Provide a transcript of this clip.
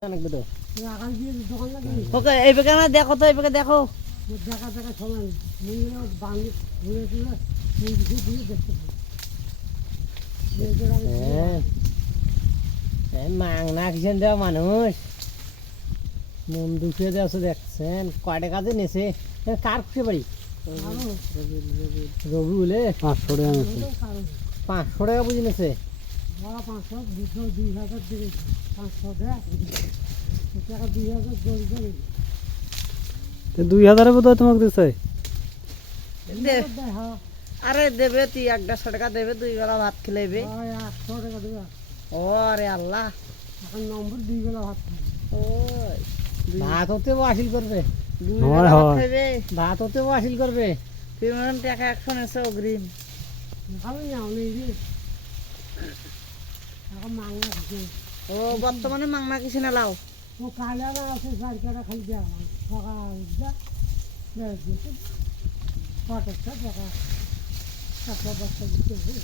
দেখো তো দেখো মাংনা খেছেন দেওয়া মানুষ মন দুঃখে দেওয়া দেখছেন কয়টা কাজে নেছে কার খুঁজে পারি রবি বলে পাঁচশো টাকা পাঁচশো টাকা বুঝে নেছে बड़ा पाँच सौ दो सौ दो हज़ार दे पाँच सौ दे तो क्या कर दो हज़ार दो हज़ार तो दो हज़ार है बताओ तुम्हारे दिस है दे हाँ अरे दे बे ती एक दस सड़का दे बे दो ही वाला भात खिले बे हाँ यार सौ रुपया दो ओरे अल्लाह अपन नंबर दो ही वाला भात ओ भ फिर मैंने देखा एक्शन है सो ग्रीन हम यहाँ नहीं थे অ বৰ্তমানে মাংমা কিছু নেলাও কাইলৈ